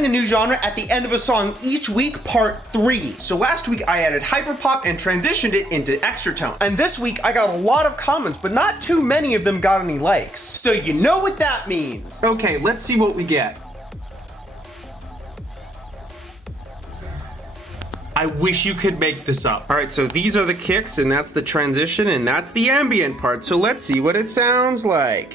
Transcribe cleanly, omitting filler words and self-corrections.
adding a new genre at the end of a song each week, part 3. So last week I added hyperpop and transitioned it into Extratone. And this week I got a lot of comments, but not too many of them got any likes. So you know what that means. Okay, let's see what we get. I wish you could make this up. All right, so these are the kicks, and that's the transition, and that's the ambient part. So let's see what it sounds like.